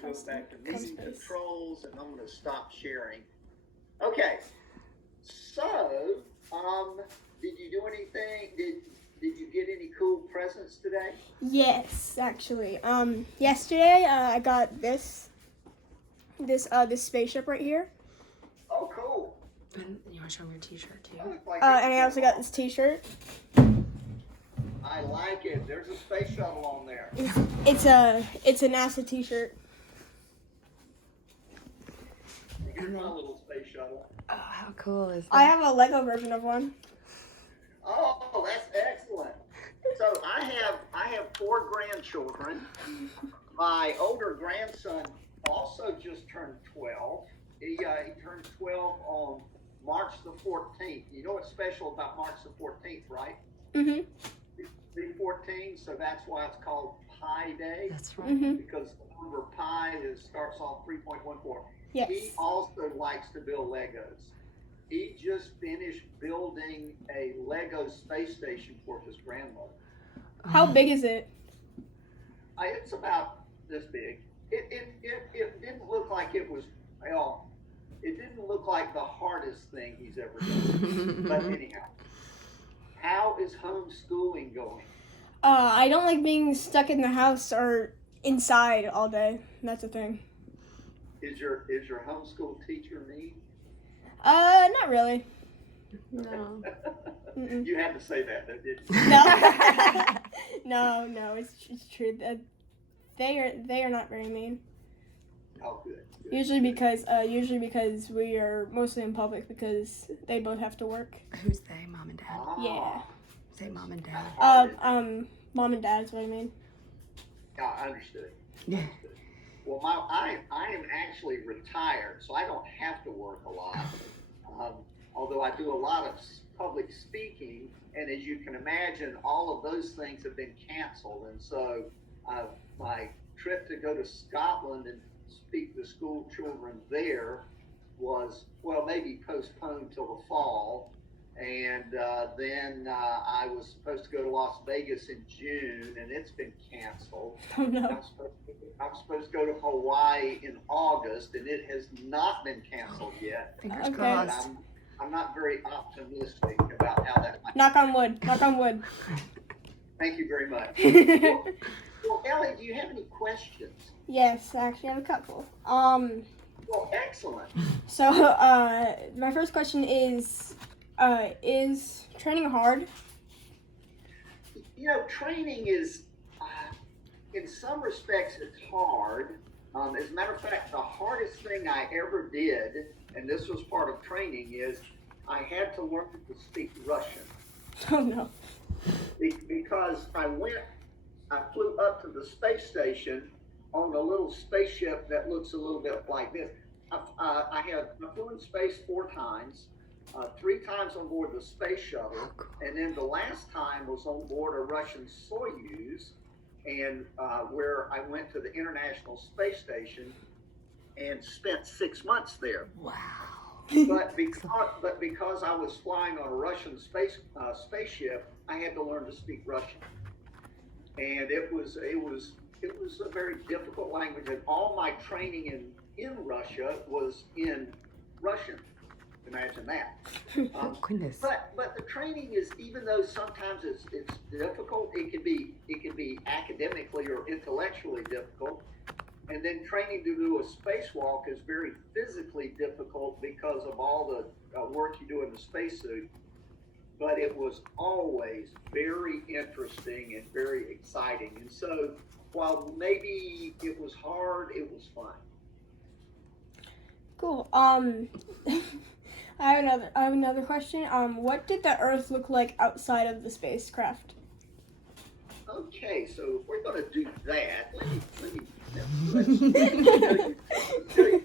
go back to meeting controls, and I'm going to stop sharing. Okay. So, did you do anything? Did you get any cool presents today? Yes, actually. Yesterday I got this spaceship right here. Oh, cool. And you want to show them your T-shirt too? Like And I also got this T-shirt. I like it. There's a space shuttle on there. It's a NASA T-shirt. Here's my little space shuttle. Oh, how cool is that? I have a Lego version of one. Oh, that's excellent. So I have 4 grandchildren. My older grandson also just turned 12. He turned 12 on March the 14th. You know what's special about March the 14th, right? Mhm. 314, so that's why it's called Pi Day. That's right. Mhm. Because the number pi starts off 3.14. Yes. He also likes to build Legos. He just finished building a Lego space station for his grandmother. How big is it? It's about this big. It didn't look like it was, well, it didn't look like the hardest thing he's ever done. But anyhow, how is homeschooling going? I don't like being stuck in the house or inside all day. That's the thing. Is your homeschool teacher mean? Not really. No. Mm-mm. You had to say that, didn't you? No, it's true. They are not very mean. Oh, good. Usually because we are mostly in public because they both have to work. Who's they? Mom and Dad? Yeah. Say Mom and Dad. Mom and Dad is what I mean. Yeah, I understood. Yeah. Well, I am actually retired, so I don't have to work a lot. Although I do a lot of public speaking, and as you can imagine, all of those things have been canceled. And so my trip to go to Scotland and speak to school children there was, well, maybe postponed till the fall. And then I was supposed to go to Las Vegas in June, and it's been canceled. Oh no. I'm supposed to go to Hawaii in August, and it has not been canceled yet. Fingers Okay. crossed. I'm not very optimistic about how that might. Knock on wood. Knock on wood. Thank you very much. Well, Ellie, do you have any questions? Yes, I actually have a couple. Well, excellent. So, my first question is training hard? You know, training is, in some respects, it's hard. As a matter of fact, the hardest thing I ever did, and this was part of training, is I had to learn to speak Russian. Oh no. Because I flew up to the space station on a little spaceship that looks a little bit like this. I flew in space 4 times, 3 times on board the space shuttle, and then the last time was on board a Russian Soyuz, and where I went to the International Space Station and spent 6 months there. Wow. But because I was flying on a Russian spaceship, I had to learn to speak Russian, and it was a very difficult language, and all my training in Russia was in Russian. Imagine that. Oh goodness. But the training is, even though sometimes it's difficult, it can be academically or intellectually difficult. And then training to do a spacewalk is very physically difficult because of all the work you do in the spacesuit. But it was always very interesting and very exciting. And so while maybe it was hard, it was fun. Cool. I have another question. What did the Earth look like outside of the spacecraft? Okay, so if we're going to do that, let's show you some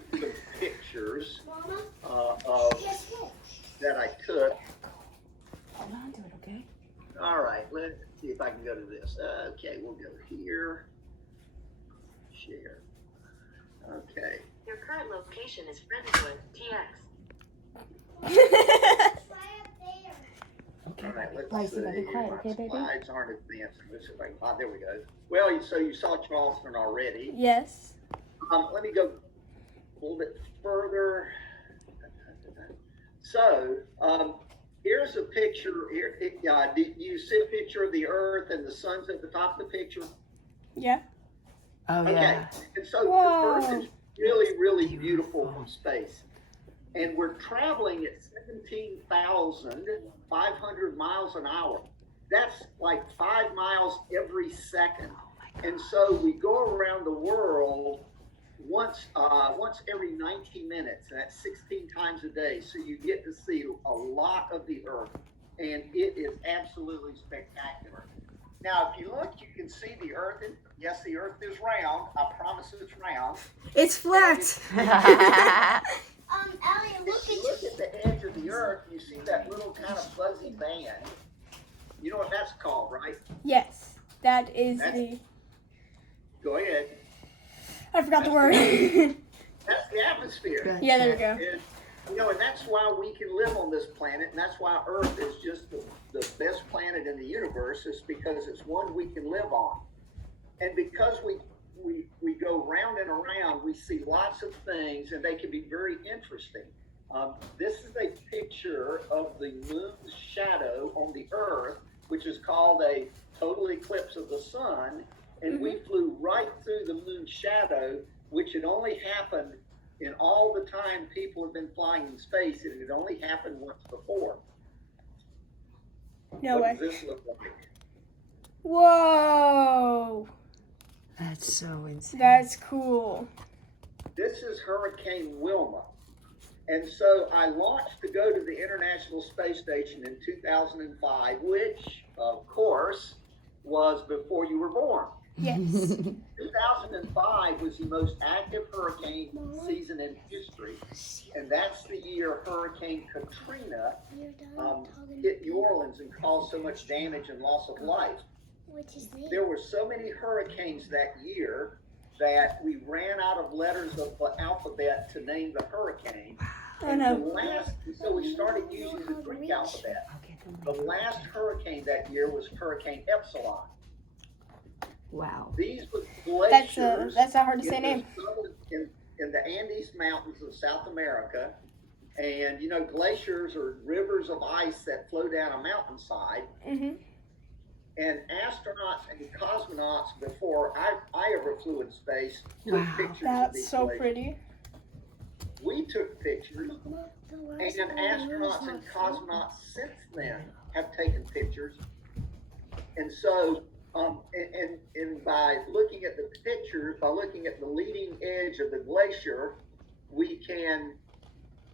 pictures that I took. Hold on to it, okay? All right, let's see if I can go to this. Okay, we'll go here. Share. Okay. Your current location is Brentwood, TX. Okay. All right, let's Lacey, see. be quiet, okay, baby? My slides aren't advancing. Let's see if I can, there we go. Well, so you saw Charleston already. Yes. let me go a little bit further. So, here's a picture. Here, do you see a picture of the Earth and the sun's at the top of the picture? Yeah. Oh, Okay. yeah. And so the Whoa. Earth is really, really beautiful from space. And we're traveling at 17,500 miles an hour. That's like 5 miles every second. And so we go around the world once every 90 minutes, and that's 16 times a day. So you get to see a lot of the Earth, and it is absolutely spectacular. Now, if you look, you can see the Earth. Yes, the Earth is round. I promise it's round. It's flat. Ellie, If you look at the edge of the Earth, you see that little kind of fuzzy band. You know what that's called, right? Yes, that is That's- the. Go ahead. I forgot the word. That's the atmosphere. Yeah, there we go. And, and that's why we can live on this planet, and that's why Earth is just the best planet in the universe, is because it's one we can live on. And because we go round and around, we see lots of things, and they can be very interesting. This is a picture of the moon's shadow on the Earth, which is called a total eclipse of the sun, and we flew right through the moon's shadow, which had only happened in all the time people have been flying in space. It had only happened once before. No What way. does this look like? Whoa, That's so insane. that's cool. This is Hurricane Wilma. And so I launched to go to the International Space Station in 2005, which, of course, was before you were born. Yes. 2005 was the most active hurricane season in history, and that's the year Hurricane Katrina hit New Orleans and caused so much damage and loss of life. There were so many hurricanes that year that we ran out of letters of the alphabet to name the hurricane. I And know. so we started using the Greek alphabet. The last hurricane that year was Hurricane Epsilon. Wow. These were That's glaciers a hard to say name. in the Andes Mountains of South America. And, glaciers are rivers of ice that flow down a mountainside. Mhm. And astronauts and cosmonauts, before I ever flew in space, took Wow. pictures of That's these so glaciers. pretty. We took pictures, and astronauts and cosmonauts since then have taken pictures. And so, and by looking at the pictures, by looking at the leading edge of the glacier,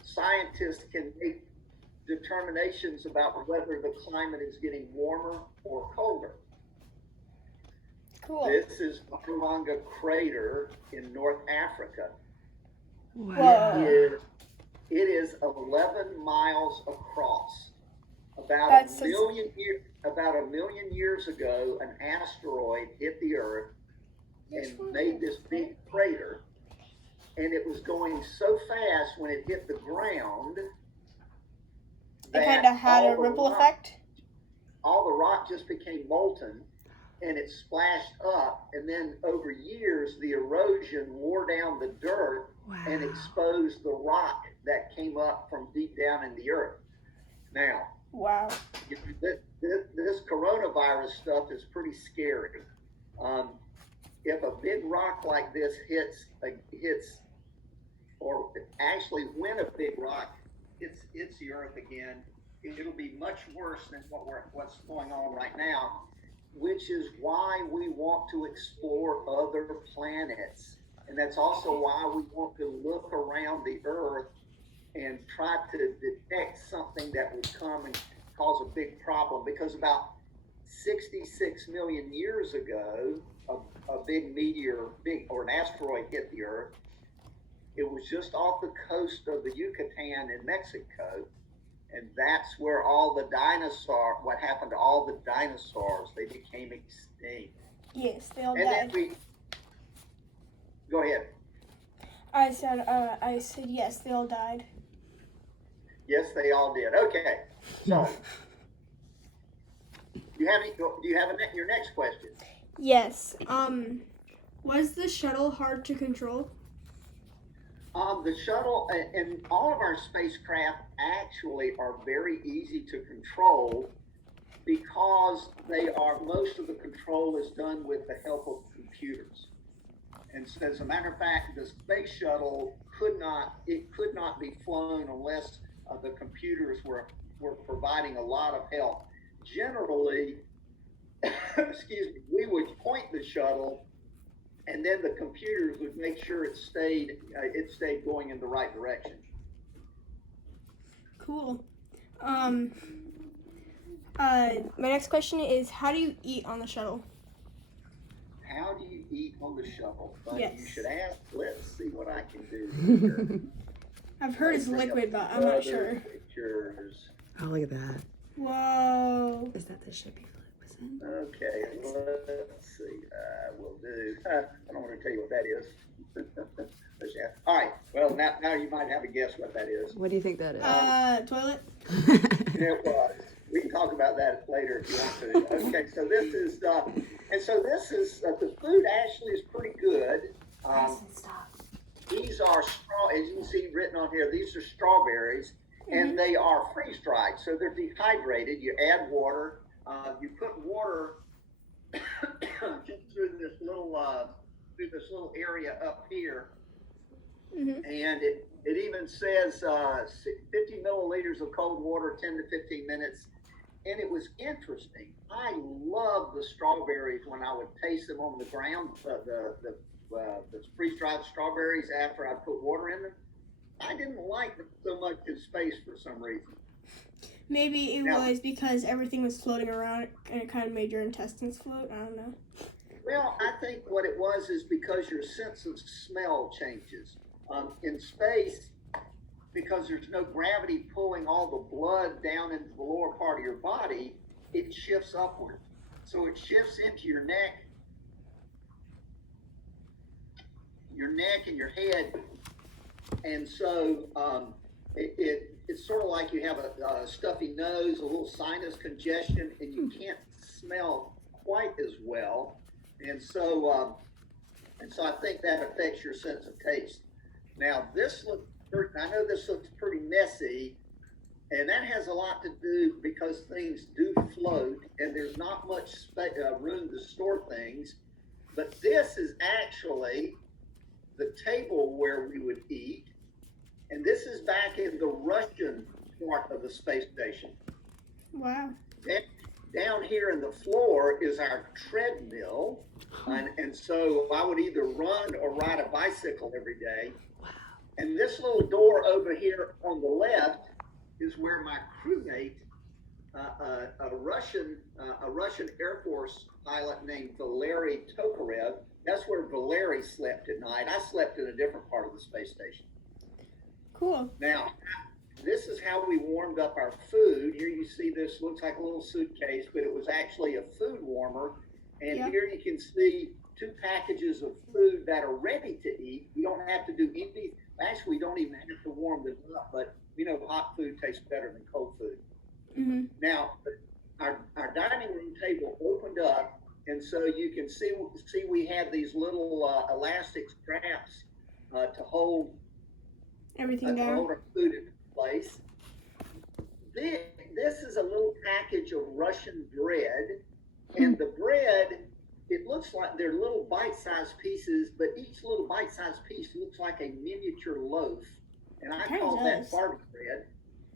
scientists can make determinations about whether the climate is getting warmer or colder. Cool. This is Marmanga Crater in North Africa. Whoa. It is 11 miles across. About That's a million years ago, an asteroid hit the Earth and made this big crater. And it was going so fast when it hit the ground It that kind of had all a the ripple rock- effect. All the rock just became molten, and it splashed up. And then over years, the erosion wore down the dirt and exposed the rock that came up from deep down in the earth. Now, Wow. this coronavirus stuff is pretty scary. If a big rock like this hits, or actually when a big rock hits the earth again, it'll be much worse than what's going on right now, which is why we want to explore other planets. And that's also why we want to look around the earth and try to detect something that would come and cause a big problem. Because about 66 million years ago, a big meteor, or an asteroid hit the earth. It was just off the coast of the Yucatan in Mexico. And that's where what happened to all the dinosaurs. They became extinct. Yes, they all And then died. go ahead. I said yes, they all died. Yes, they all did. Okay, so do you have your next question? Yes. Was the shuttle hard to control? The shuttle and all of our spacecraft actually are very easy to control because most of the control is done with the help of computers. And so, as a matter of fact, the space shuttle could not be flown unless the computers were providing a lot of help. Generally, excuse me, we would point the shuttle, and then the computers would make sure it stayed going in the right direction. Cool. My next question is, how do you eat on the shuttle? How do you eat on the shuttle? Funny, Yes. you should ask. Let's see what I can do here. I've heard it's liquid, but I'm not sure. Pictures. Oh, look at that. Whoa. Is that the ship you was in? Okay, let's see. We'll do. I don't want to tell you what that is. All right. Well, now you might have a guess what that is. What do you think that is? Toilet? It was. We can talk about that later if you want to. Okay, so this is, the food actually is pretty good. These are as you can see written on here, these are strawberries, and they are freeze dried, so they're dehydrated. You add water, you put water just through this little area up here, and it even says 50 milliliters of cold water, 10 to 15 minutes. And it was interesting. I love the strawberries when I would taste them on the ground, the freeze-dried strawberries after I put water in them. I didn't like them so much in space for some reason. Maybe it was because everything was floating around and it kind of made your intestines float. I don't know. Well, I think what it was is because your sense of smell changes. In space, because there's no gravity pulling all the blood down into the lower part of your body, it shifts upward. So it shifts into your neck and your head. And so it's sort of like you have a stuffy nose, a little sinus congestion, and you can't smell quite as well. And so I think that affects your sense of taste. Now, I know this looks pretty messy, and that has a lot to do because things do float, and there's not much room to store things. But this is actually the table where we would eat, and this is back in the Russian part of the space station. Wow. Down here in the floor is our treadmill, and so I would either run or ride a bicycle every day. And this little door over here on the left is where my crewmate, a Russian Air Force pilot named Valery Tokarev, that's where Valery slept at night. I slept in a different part of the space station. Cool. Now, this is how we warmed up our food. Here you see this looks like a little suitcase, but it was actually a food warmer. And here you can see 2 packages of food that are ready to eat. You don't have to do anything. Actually, we don't even have to warm them up, but hot food tastes better than cold food. Mm-hmm. Now, our dining room table opened up, and so you can see we had these little elastic straps to hold everything down. To hold our food in place. This is a little package of Russian bread, and the bread, it looks like they're little bite-sized pieces, but each little bite-sized piece looks like a miniature loaf. And I call that Barbie bread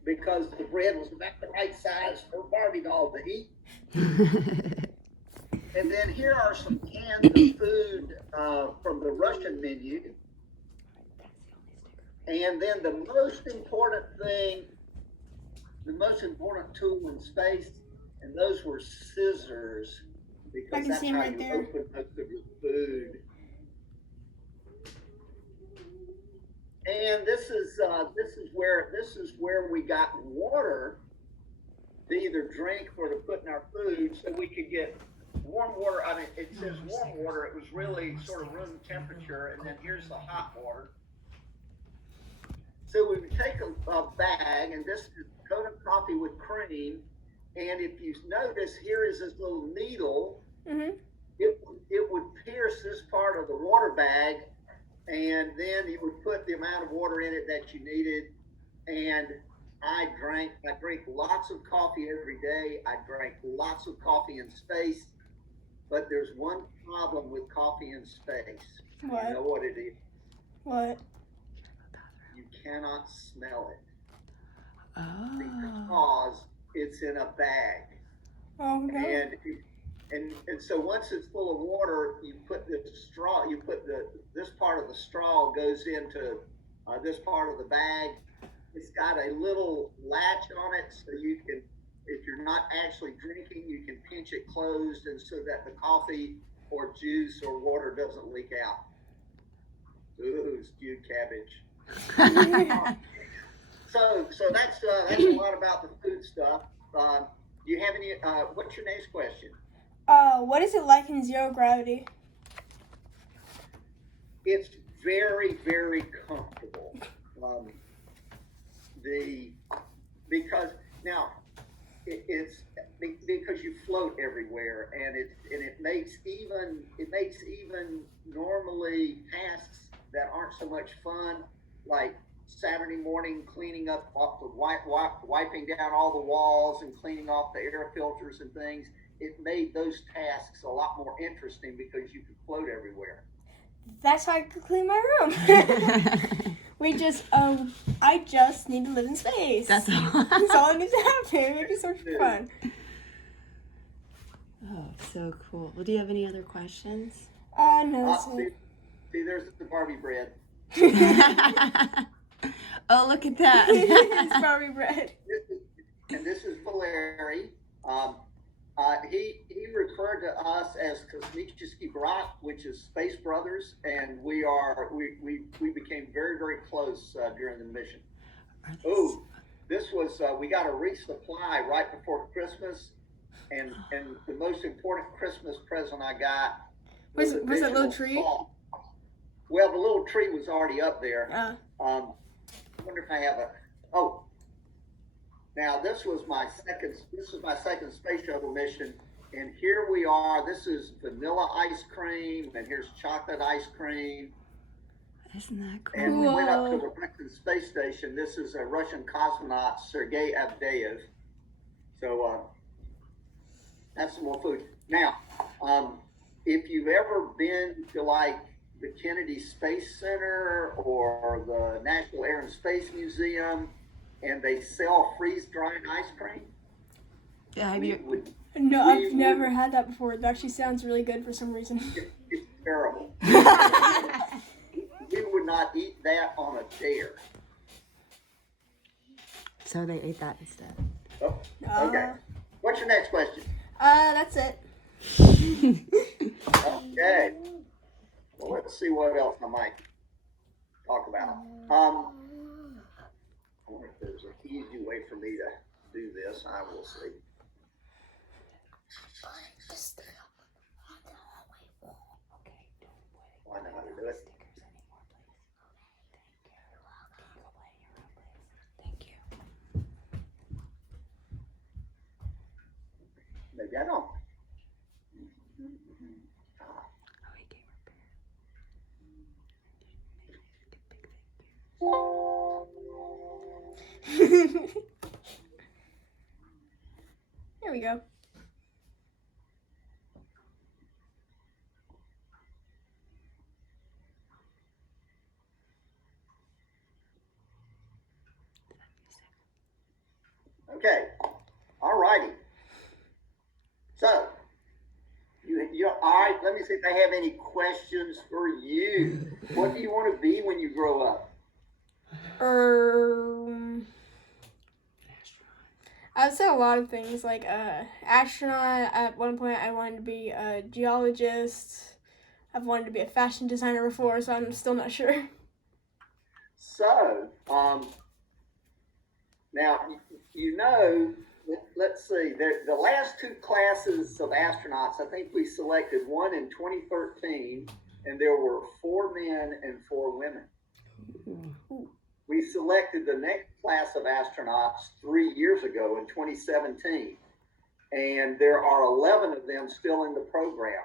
because the bread was about the right size for Barbie doll to eat. And then here are some cans of food from the Russian menu. And then the most important tool in space, and those were scissors. Because that's how you open most of your food. And this is where we got water to either drink or to put in our food, so we could get warm water. I mean, it says warm water. It was really sort of room temperature, and then here's the hot water. So we would take a bag, and this is coated coffee with cream. And if you notice, here is this little needle. Mm-hmm. It would pierce this part of the water bag and then you would put the amount of water in it that you needed. And I drink lots of coffee every day. I drank lots of coffee in space, but there's one problem with coffee in space. What? You know what it is? What? You cannot smell it Oh. because it's in a bag. Oh no. And so once it's full of water, you put the straw. You put this part of the straw goes into this part of the bag. It's got a little latch on it, so you can, if you're not actually drinking, you can pinch it closed, and so that the coffee or juice or water doesn't leak out. Ooh, stewed cabbage. So that's a lot about the food stuff. Do you have any? What's your next question? What is it like in zero gravity? It's very, very comfortable. Because now it's because you float everywhere, and it makes even normally tasks that aren't so much fun, like Saturday morning cleaning up, wiping down all the walls and cleaning off the air filters and things. It made those tasks a lot more interesting because you could float everywhere. That's why I could clean my room. I just need to live in space. That's all. That's all I need to happen. Make it so much fun. Oh, so cool. Well, do you have any other questions? No, that's it. See, there's the Barbie bread. Oh, look at that. It's Barbie bread. This is Valeri. He referred to us as Kosmicheski Brat, which is Space Brothers, and we became very, very close during the mission. Oh, this was we got a resupply right before Christmas, and the most important Christmas present I got was that little tree? Fall. Well, the little tree was already up there. I wonder if I have a. Oh, now this was my second space shuttle mission, and here we are. This is vanilla ice cream, and here's chocolate ice cream. Isn't that cool? And we went up to the Russian space station. This is a Russian cosmonaut, Sergei Avdeyev. So that's some more food. Now, if you've ever been to like the Kennedy Space Center or the National Air and Space Museum, and they sell freeze-dried ice cream. Yeah, have you? No, I've never had that before. It actually sounds really good for some reason. It's terrible. We would not eat that on a dare. So they ate that instead. Oh, okay. What's your next question? That's it. Okay. Well, let's see what else I might talk about. I wonder if there's an easy way for me to do this. I will see. I know how to do it. Thank you. Maybe I don't. Here we go. Okay. All righty. So, you all right, let me see if I have any questions for you. What do you want to be when you grow up? I've said a lot of things, like astronaut. At one point, I wanted to be a geologist. I've wanted to be a fashion designer before, so I'm still not sure. So, now, let's see, the last two classes of astronauts, I think we selected one in 2013, and there were 4 men and 4 women. Ooh. We selected the next class of astronauts 3 years ago in 2017, and there are 11 of them still in the program,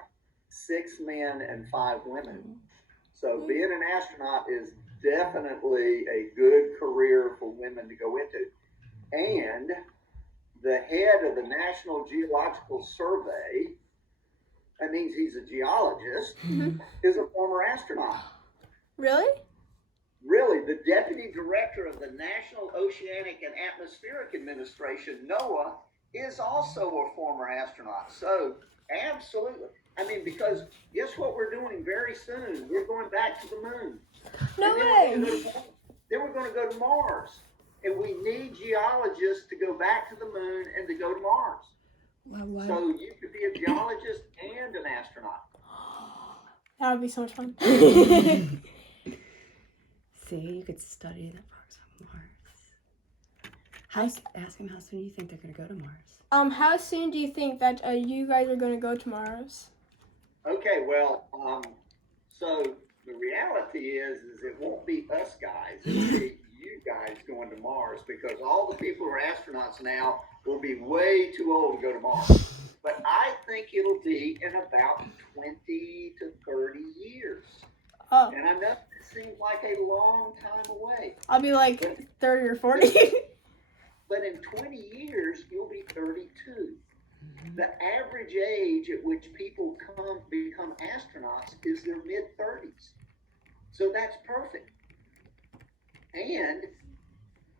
6 men and 5 women. So being an astronaut is definitely a good career for women to go into. And the head of the National Geological Survey, that means he's a geologist, is a former astronaut. Really? Really, the deputy director of the National Oceanic and Atmospheric Administration, NOAA, is also a former astronaut. So, absolutely. I mean, because guess what we're doing very soon? We're going back to the moon. No And way. then we're going to go to Mars. And we need geologists to go back to the moon and to go to Mars. What? So you could be a geologist and an astronaut. That would be so much fun. See, you could study the rocks on Mars. Ask him how soon you think they're going to go to Mars. How soon do you think that you guys are going to go to Mars? Okay, well, so the reality is it won't be us guys. It'll be you guys going to Mars, because all the people who are astronauts now will be way too old to go to Mars. But I think it'll be in about 20 to 30 years. Oh, And I know it seems like a long time away. I'll be like 30 or 40. But in 20 years, you'll be 32. The average age at which people become astronauts is their mid-30s. So that's perfect. And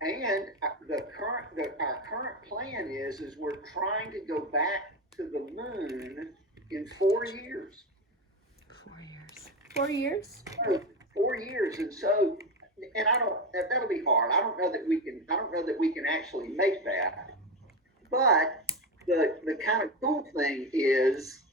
our current plan is we're trying to go back to the moon in 4 years. 4 years. 4 years? 4 years, and that'll be hard. I don't know that we can actually make that. But the kind of cool thing is,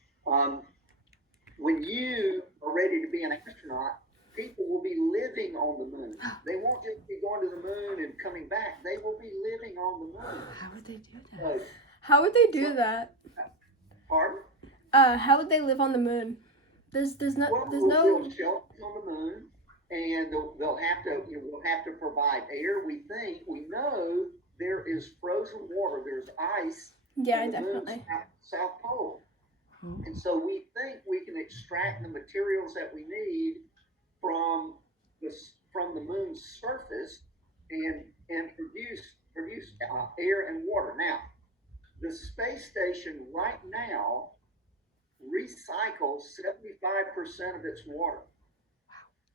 when you are ready to be an astronaut, people will be living on the moon. They won't just be going to the moon and coming back. They will be living on the moon. How would they do that? So, How would they do that? pardon? How would they live on the moon? There's no. Well, we'll build shelters on the moon, and we'll have to provide air. We know there is frozen water. There's ice. Yeah, on the moon's definitely. South Pole. And so we think we can extract the materials that we need from the moon's surface and produce air and water. Now, the space station right now recycles 75% of its water.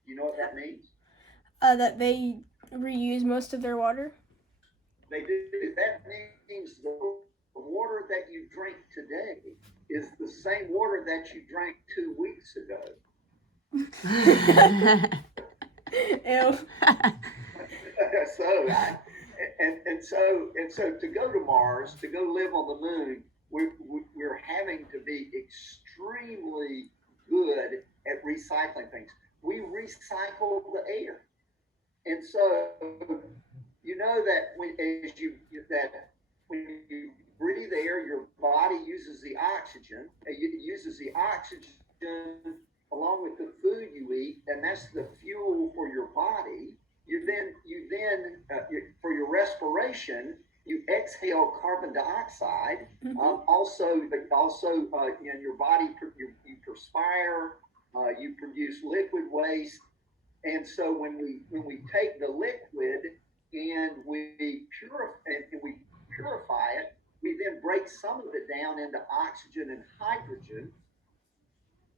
You know what that means? That they reuse most of their water. They do. That means the water that you drink today is the same water that you drank 2 weeks ago. Ew. So to go to Mars, to go live on the moon, we're having to be extremely good at recycling things. We recycle the air, and so you know that when you breathe air, your body uses the oxygen. It uses the oxygen along with the food you eat, and that's the fuel for your body. You then for your respiration, you exhale carbon dioxide. Also, your body you perspire. You produce liquid waste, and so when we take the liquid and we purify it, we then break some of it down into oxygen and hydrogen.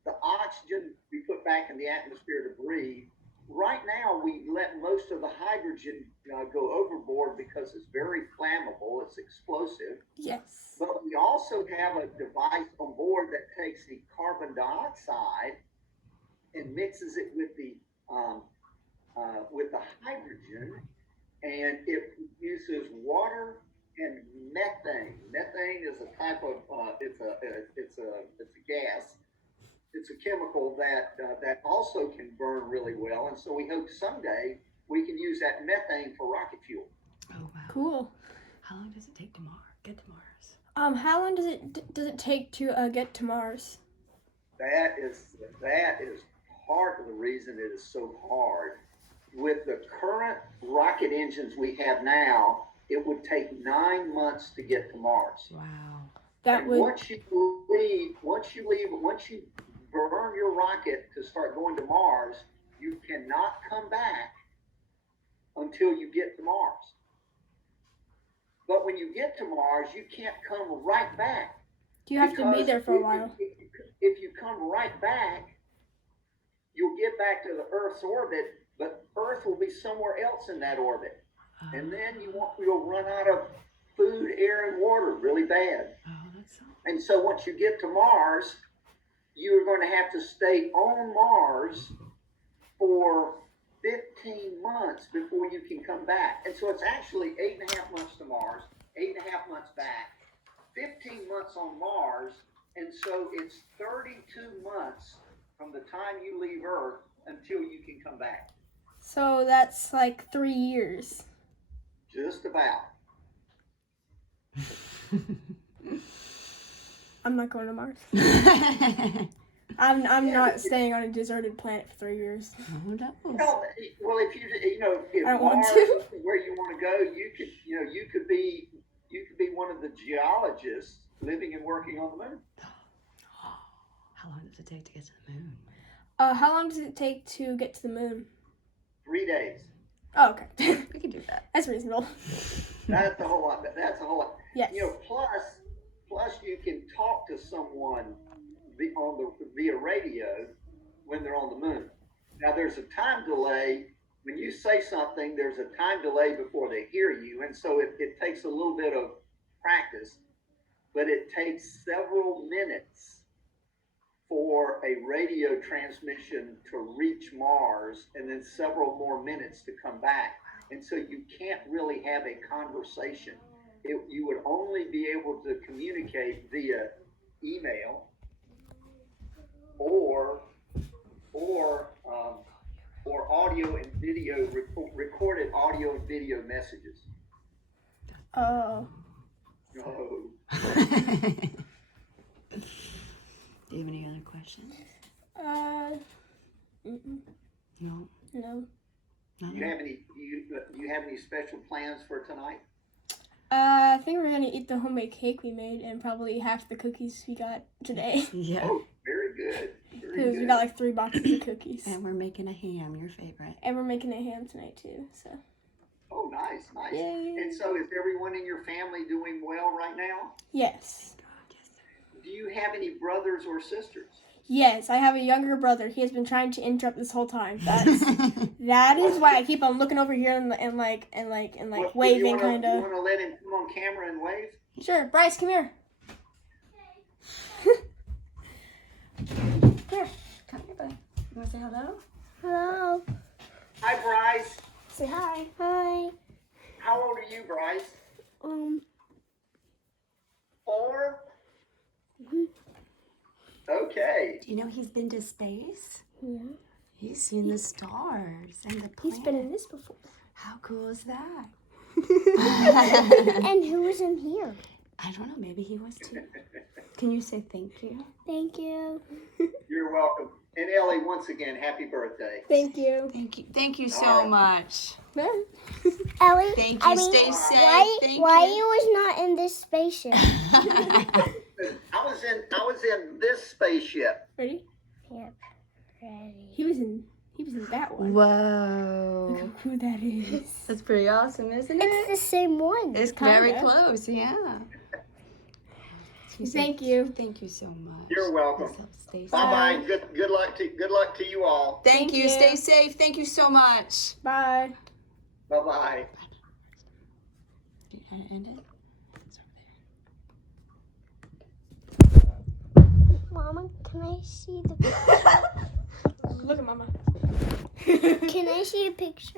The oxygen we put back in the atmosphere to breathe. Right now, we let most of the hydrogen go overboard because it's very flammable. It's explosive. Yes. But we also have a device on board that takes the carbon dioxide and mixes it with the hydrogen, and it produces water and methane. Methane is a type of it's a gas. It's a chemical that also can burn really well, and so we hope someday we can use that methane for rocket fuel. Oh wow! Cool. How long does it take to get to Mars? How long does it take to get to Mars? That is part of the reason it is so hard. With the current rocket engines we have now, it would take 9 months to get to Mars. Wow. That would. Once you burn your rocket to start going to Mars, you cannot come back until you get to Mars. But when you get to Mars, you can't come right back. You have to be there for a while. If you come right back, you'll get back to the Earth's orbit, but Earth will be somewhere else in that orbit. And then you'll run out of food, air, and water really bad. Oh, that's so. And so once you get to Mars, you're going to have to stay on Mars for 15 months before you can come back. And so it's actually 8.5 months to Mars, 8.5 months back, 15 months on Mars, and so it's 32 months from the time you leave Earth until you can come back. So that's like 3 years. Just about. I'm not going to Mars. I'm not staying on a deserted planet for 3 years. Who knows? Well, if if I don't want Mars to. is where you want to go, you could be one of the geologists living and working on the moon. How long does it take to get to the moon? How long does it take to get to the moon? 3 days. Oh, okay. We can do that. That's reasonable. That's a whole lot. That's a whole lot. Yes. Plus you can talk to someone via radio when they're on the moon. Now there's a time delay. When you say something, there's a time delay before they hear you, and so it takes a little bit of practice, but it takes several minutes for a radio transmission to reach Mars, and then several more minutes to come back. And so you can't really have a conversation. You would only be able to communicate via email or audio and video, recorded audio and video messages. Oh. No. Do you have any other questions? No. No. Do you have any special plans for tonight? I think we're gonna eat the homemade cake we made and probably half the cookies we got today. Yeah. Oh, very good. Very Because good. we got like 3 boxes of cookies. And we're making a ham, your favorite. And we're making a ham tonight too. So. Oh, nice. Yay. And so is everyone in your family doing well right now? Yes. God, yes, sir. Do you have any brothers or sisters? Yes, I have a younger brother. He has been trying to interrupt this whole time. That is why I keep on looking over here and Well, waving You kind of. want to let him come on camera and wave? Sure, Bryce, come here. Here, come here, buddy. You want to say hello? Hello. Hi, Bryce. Say hi. Hi. How old are you, Bryce? 4? Okay. Do you know he's been to space? Yeah. He's seen the stars and the planets. He's been in this before. How cool is that? And who was in here? I don't know. Maybe he was too. Can you say thank you? Thank you. You're welcome. And Ellie, once again, happy birthday. Thank you. Thank you. Thank you All so right. much. Ellie, Thank you. Stay safe. Thank why you. you was not in this spaceship? I was in this spaceship. Ready? Yep. Ready. He was in that one. Whoa. Look how cool that is. That's pretty awesome, isn't it? It's the same one. It's Kinda. very close, yeah. Thank you. Thank you so much. You're welcome. Stay safe. Bye bye. Good luck to you all. Thank Thank you. you. Stay safe. Thank you so much. Bye. Bye bye. Do you want to end it? Mama, can I see the picture? Look at Mama. Can I see a picture?